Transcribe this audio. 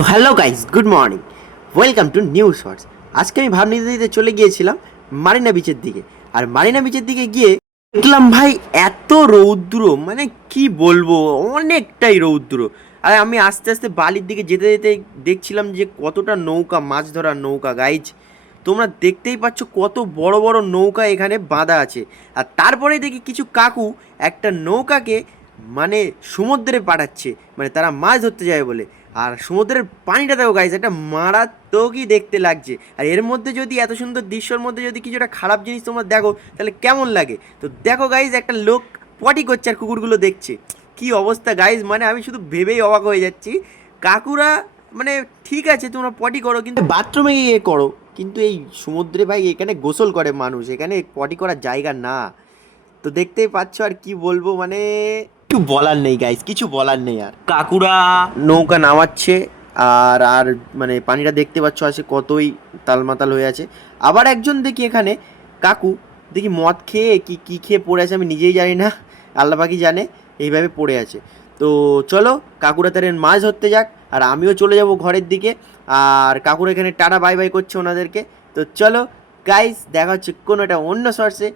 তো hello guys, good morning, welcome to new shorts. আজকে আমি ভাব নিতে দিতে চলে গিয়েছিলাম মারিনা বিচের দিকে। আর মারিনা বিচের দিকে গিয়ে দেখলাম ভাই এত রৌদ্র, মানে কি বলবো, অনেকটাই রৌদ্র। আর আমি আস্তে আস্তে বালির দিকে যেতে যেতে দেখছিলাম যে কতটা নৌকা, মাছ ধরার নৌকা গাইজ। তোমরা দেখতেই পাচ্ছ কত বড় বড় নৌকা এখানে বাঁধা আছে। আর তারপরে দেখি কিছু কাকু একটা নৌকাকে মানে সমুদ্রে পাঠাচ্ছে, মানে তারা মাছ ধরতে যায় বলে। আর সমুদ্রের পানিটা দেখো গাইজ, একটা মারাত্মকই দেখতে লাগছে। আর এর মধ্যে যদি এত সুন্দর দৃশ্যর মধ্যে যদি কিছু একটা খারাপ জিনিস তোমরা দেখো তাহলে কেমন লাগে। তো দেখো গাইজ, একটা লোক পটি করছে আর কুকুরগুলো দেখছে। কি অবস্থা গাইজ, মানে আমি শুধু ভেবেই অবাক হয়ে যাচ্ছি। কাকুরা মানে ঠিক আছে তোমরা পটি করো, কিন্তু বাথরুমে গিয়ে করো, কিন্তু এই সমুদ্রে ভাই এখানে গোসল করে মানুষ, এখানে পটি করার জায়গা না। তো দেখতেই পাচ্ছ, আর কি বলবো, মানে কিছু বলার নেই গাইস, কিছু বলার নেই। আর কাকুরা নৌকা নামাচ্ছে, আর আর মানে পানিটা দেখতে পাচ্ছ আছে কতই তালমাতাল হয়ে আছে। আবার একজন দেখি এখানে কাকু দেখি মদ খেয়ে কি কি খেয়ে পড়ে আছে, আমি নিজেই জানি না, আল্লাহ পাকি জানে, এইভাবে পড়ে আছে। তো চলো কাকুরা তাদের মাছ ধরতে যাক, আর আমিও চলে যাব ঘরের দিকে। আর কাকুরা এখানে টাটা বাই বাই করছে ওনাদেরকে। তো চলো গাইস, দেখা হচ্ছে কোনো একটা অন্য সোর্সে।